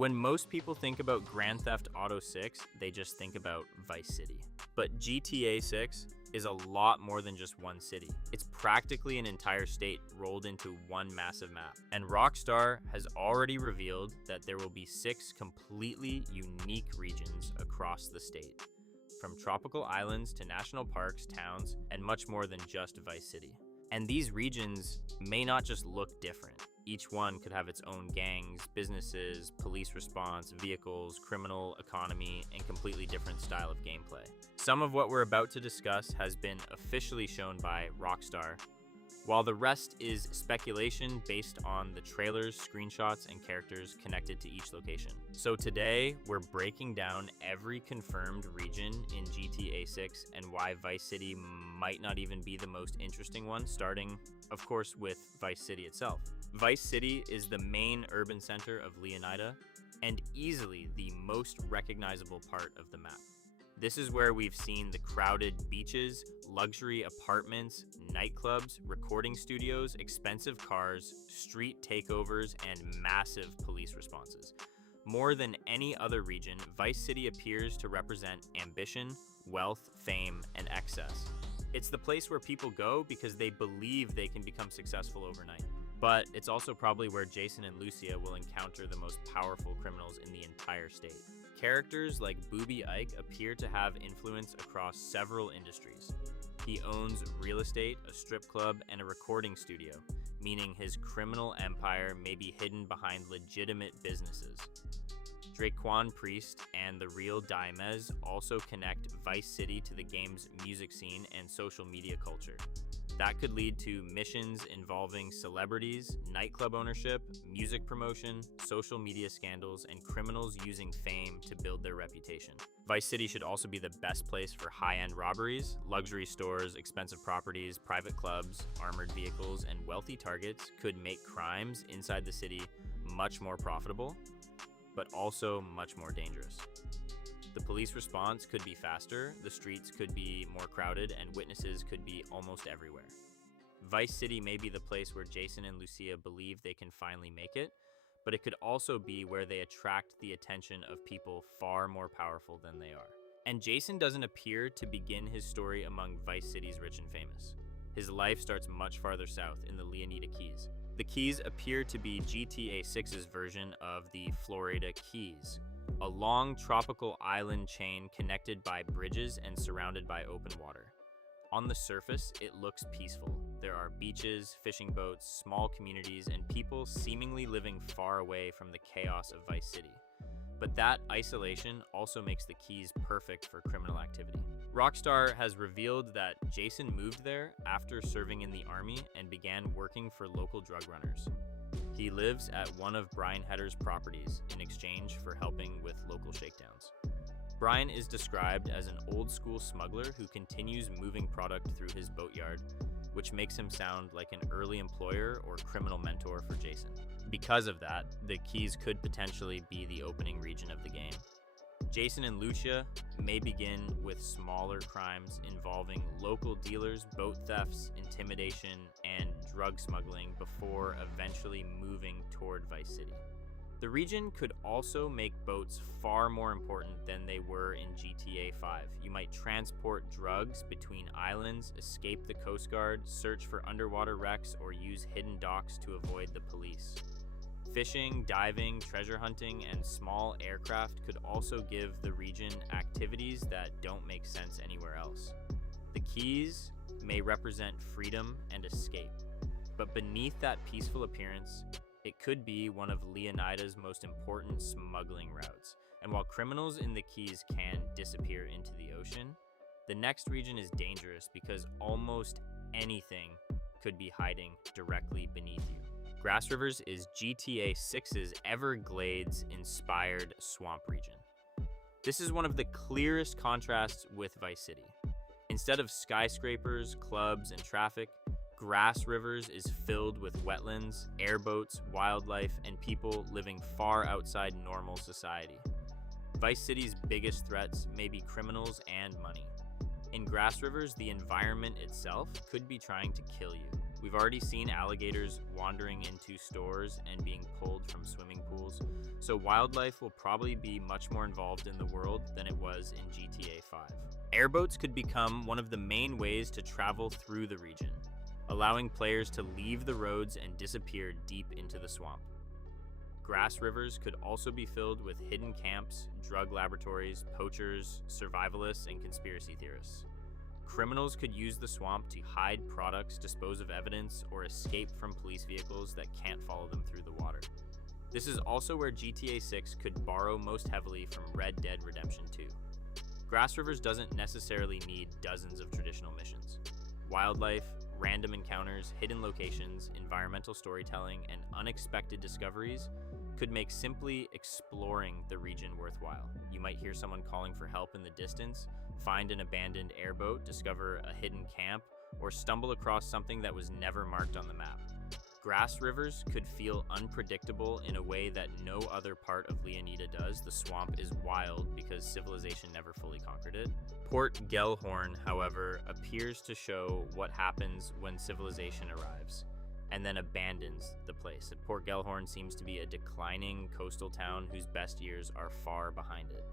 When most people think about Grand Theft Auto 6, they just think about Vice City. But GTA 6 is a lot more than just one city. It's practically an entire state rolled into one massive map. And Rockstar has already revealed that there will be 6 completely unique regions across the state, from tropical islands to national parks, towns, and much more than just Vice City. And these regions may not just look different. Each one could have its own gangs, businesses, police response, vehicles, criminal economy, and completely different style of gameplay. Some of what we're about to discuss has been officially shown by Rockstar, while the rest is speculation based on the trailers, screenshots, and characters connected to each location. So today, we're breaking down every confirmed region in GTA 6 and why Vice City might not even be the most interesting one, starting, of course, with Vice City itself. Vice City is the main urban center of Leonida and easily the most recognizable part of the map. This is where we've seen the crowded beaches, luxury apartments, nightclubs, recording studios, expensive cars, street takeovers, and massive police responses. More than any other region, Vice City appears to represent ambition, wealth, fame, and excess. It's the place where people go because they believe they can become successful overnight. But it's also probably where Jason and Lucia will encounter the most powerful criminals in the entire state. Characters like Booby Ike appear to have influence across several industries. He owns real estate, a strip club, and a recording studio, meaning his criminal empire may be hidden behind legitimate businesses. Draquan Priest and the real Daimez also connect Vice City to the game's music scene and social media culture. That could lead to missions involving celebrities, nightclub ownership, music promotion, social media scandals, and criminals using fame to build their reputation. Vice City should also be the best place for high-end robberies. Luxury stores, expensive properties, private clubs, armored vehicles, and wealthy targets could make crimes inside the city much more profitable, but also much more dangerous. The police response could be faster, the streets could be more crowded, and witnesses could be almost everywhere. Vice City may be the place where Jason and Lucia believe they can finally make it, but it could also be where they attract the attention of people far more powerful than they are. And Jason doesn't appear to begin his story among Vice City's rich and famous. His life starts much farther south in the Leonida Keys. The Keys appear to be GTA 6's version of the Leonida Keys, a long tropical island chain connected by bridges and surrounded by open water. On the surface, it looks peaceful. There are beaches, fishing boats, small communities, and people seemingly living far away from the chaos of Vice City. But that isolation also makes the Keys perfect for criminal activity. Rockstar has revealed that Jason moved there after serving in the army and began working for local drug runners. He lives at one of Brian Hetter's properties in exchange for helping with local shakedowns. Brian is described as an old-school smuggler who continues moving product through his boatyard, which makes him sound like an early employer or criminal mentor for Jason. Because of that, the Keys could potentially be the opening region of the game. Jason and Lucia may begin with smaller crimes involving local dealers, boat thefts, intimidation, and drug smuggling before eventually moving toward Vice City. The region could also make boats far more important than they were in GTA 5. You might transport drugs between islands, escape the Coast Guard, search for underwater wrecks, or use hidden docks to avoid the police. Fishing, diving, treasure hunting, and small aircraft could also give the region activities that don't make sense anywhere else. The Keys may represent freedom and escape, but beneath that peaceful appearance, it could be one of Leonida's most important smuggling routes. And while criminals in the Keys can disappear into the ocean, the next region is dangerous because almost anything could be hiding directly beneath you. Grassrivers is GTA 6's Everglades-inspired swamp region. This is one of the clearest contrasts with Vice City. Instead of skyscrapers, clubs, and traffic, Grassrivers is filled with wetlands, airboats, wildlife, and people living far outside normal society. Vice City's biggest threats may be criminals and money. In Grassrivers, the environment itself could be trying to kill you. We've already seen alligators wandering into stores and being pulled from swimming pools, so wildlife will probably be much more involved in the world than it was in GTA 5. Airboats could become one of the main ways to travel through the region, allowing players to leave the roads and disappear deep into the swamp. Grassrivers could also be filled with hidden camps, drug laboratories, poachers, survivalists, and conspiracy theorists. Criminals could use the swamp to hide products, dispose of evidence, or escape from police vehicles that can't follow them through the water. This is also where GTA 6 could borrow most heavily from Red Dead Redemption 2. Grassrivers doesn't necessarily need dozens of traditional missions. Wildlife, random encounters, hidden locations, environmental storytelling, and unexpected discoveries could make simply exploring the region worthwhile. You might hear someone calling for help in the distance, find an abandoned airboat, discover a hidden camp, or stumble across something that was never marked on the map. Grassrivers could feel unpredictable in a way that no other part of Leonida does. The swamp is wild because civilization never fully conquered it. Port Gellhorn, however, appears to show what happens when civilization arrives and then abandons the place. Port Gellhorn seems to be a declining coastal town whose best years are far behind it.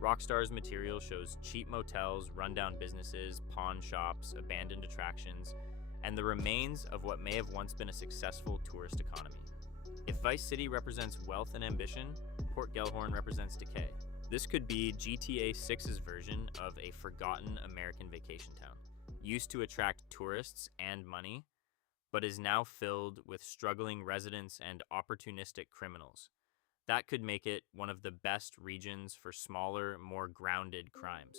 Rockstar's material shows cheap motels, rundown businesses, pawn shops, abandoned attractions, and the remains of what may have once been a successful tourist economy. If Vice City represents wealth and ambition, Port Gellhorn represents decay. This could be GTA 6's version of a forgotten American vacation town, used to attract tourists and money, but is now filled with struggling residents and opportunistic criminals. That could make it one of the best regions for smaller, more grounded crimes.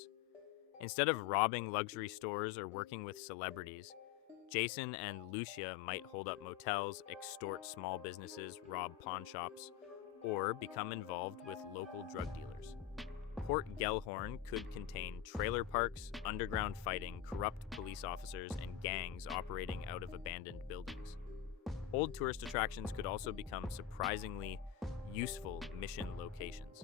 Instead of robbing luxury stores or working with celebrities, Jason and Lucia might hold up motels, extort small businesses, rob pawn shops, or become involved with local drug dealers. Port Gellhorn could contain trailer parks, underground fighting, corrupt police officers, and gangs operating out of abandoned buildings. Old tourist attractions could also become surprisingly useful mission locations.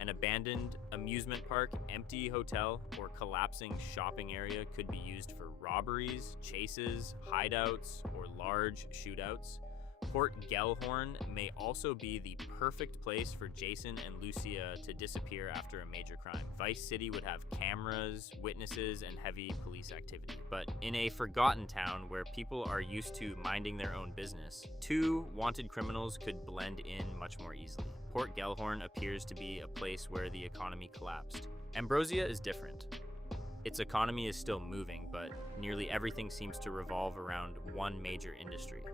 An abandoned amusement park, empty hotel, or collapsing shopping area could be used for robberies, chases, hideouts, or large shootouts. Port Gellhorn may also be the perfect place for Jason and Lucia to disappear after a major crime. Vice City would have cameras, witnesses, and heavy police activity. But in a forgotten town where people are used to minding their own business, two wanted criminals could blend in much more easily. Port Gellhorn appears to be a place where the economy collapsed. Ambrosia is different. Its economy is still moving, but nearly everything seems to revolve around one major industry.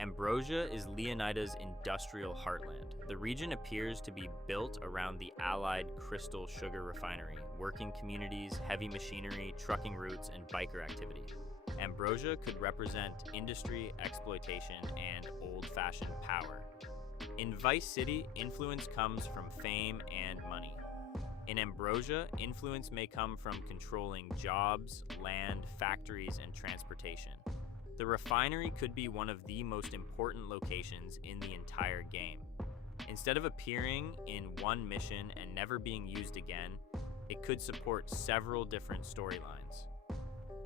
Ambrosia is Leonida's industrial heartland. The region appears to be built around the Allied Crystal Sugar Refinery, working communities, heavy machinery, trucking routes, and biker activity. Ambrosia could represent industry, exploitation, and old-fashioned power. In Vice City, influence comes from fame and money. In Ambrosia, influence may come from controlling jobs, land, factories, and transportation. The refinery could be one of the most important locations in the entire game. Instead of appearing in one mission and never being used again, it could support several different storylines.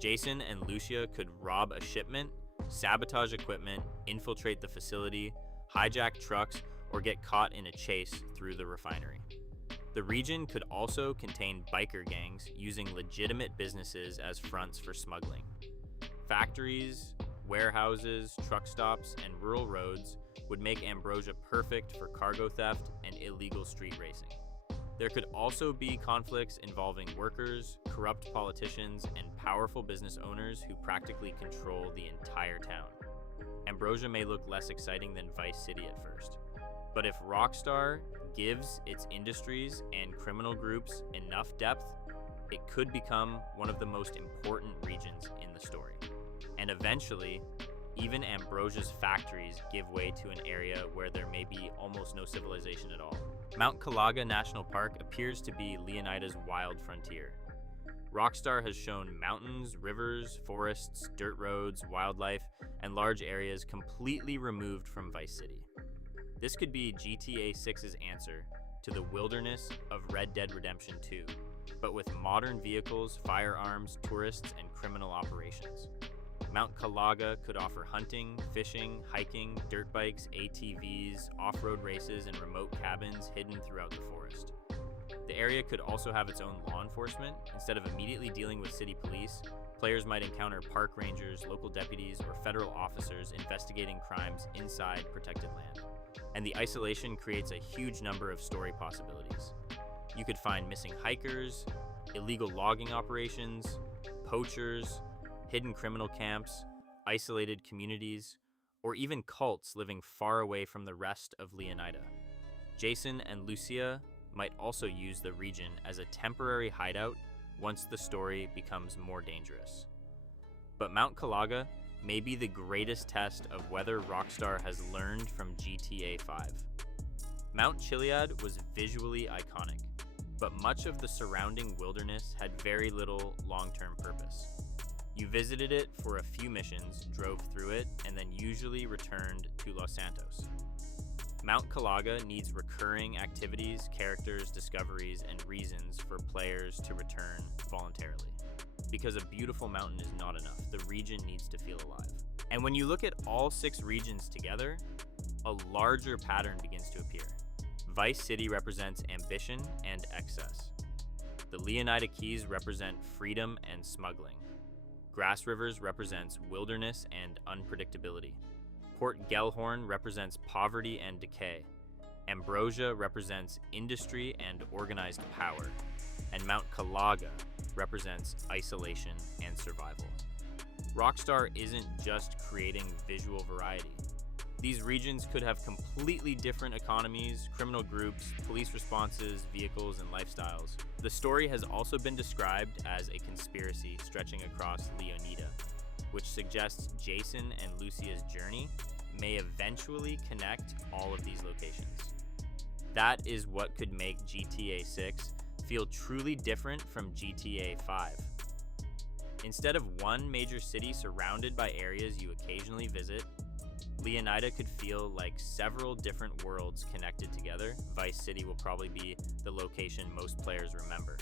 Jason and Lucia could rob a shipment, sabotage equipment, infiltrate the facility, hijack trucks, or get caught in a chase through the refinery. The region could also contain biker gangs using legitimate businesses as fronts for smuggling. Factories, warehouses, truck stops, and rural roads would make Ambrosia perfect for cargo theft and illegal street racing. There could also be conflicts involving workers, corrupt politicians, and powerful business owners who practically control the entire town. Ambrosia may look less exciting than Vice City at first, but if Rockstar gives its industries and criminal groups enough depth, it could become one of the most important regions in the story. And eventually, even Ambrosia's factories give way to an area where there may be almost no civilization at all. Mount Kalaga National Park appears to be Leonida's wild frontier. Rockstar has shown mountains, rivers, forests, dirt roads, wildlife, and large areas completely removed from Vice City. This could be GTA 6's answer to the wilderness of Red Dead Redemption 2, but with modern vehicles, firearms, tourists, and criminal operations. Mount Kalaga could offer hunting, fishing, hiking, dirt bikes, ATVs, off-road races, and remote cabins hidden throughout the forest. The area could also have its own law enforcement. Instead of immediately dealing with city police, players might encounter park rangers, local deputies, or federal officers investigating crimes inside protected land. And the isolation creates a huge number of story possibilities. You could find missing hikers, illegal logging operations, poachers, hidden criminal camps, isolated communities, or even cults living far away from the rest of Leonida. Jason and Lucia might also use the region as a temporary hideout once the story becomes more dangerous. But Mount Kalaga may be the greatest test of whether Rockstar has learned from GTA 5. Mount Chiliad was visually iconic, but much of the surrounding wilderness had very little long-term purpose. You visited it for a few missions, drove through it, and then usually returned to Los Santos. Mount Kalaga needs recurring activities, characters, discoveries, and reasons for players to return voluntarily. Because a beautiful mountain is not enough, the region needs to feel alive. And when you look at all 6 regions together, a larger pattern begins to appear. Vice City represents ambition and excess. The Leonida Keys represent freedom and smuggling. Grassrivers represents wilderness and unpredictability. Port Gellhorn represents poverty and decay. Ambrosia represents industry and organized power. And Mount Kalaga represents isolation and survival. Rockstar isn't just creating visual variety. These regions could have completely different economies, criminal groups, police responses, vehicles, and lifestyles. The story has also been described as a conspiracy stretching across Leonida, which suggests Jason and Lucia's journey may eventually connect all of these locations. That is what could make GTA 6 feel truly different from GTA 5. Instead of one major city surrounded by areas you occasionally visit, Leonida could feel like several different worlds connected together. Vice City will probably be the location most players remember.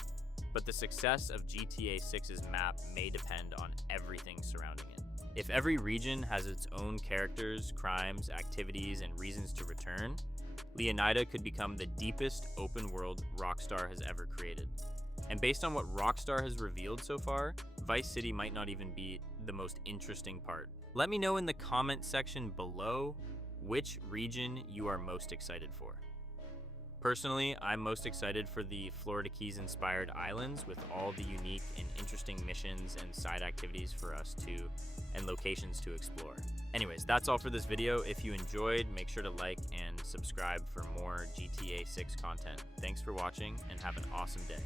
But the success of GTA 6's map may depend on everything surrounding it. If every region has its own characters, crimes, activities, and reasons to return, Leonida could become the deepest open world Rockstar has ever created. And based on what Rockstar has revealed so far, Vice City might not even be the most interesting part. Let me know in the comment section below which region you are most excited for. Personally, I'm most excited for the Florida Keys inspired islands with all the unique and interesting missions and side activities for us and locations to explore. Anyways, that's all for this video. If you enjoyed, make sure to like and subscribe for more GTA 6 content. Thanks for watching and have an awesome day.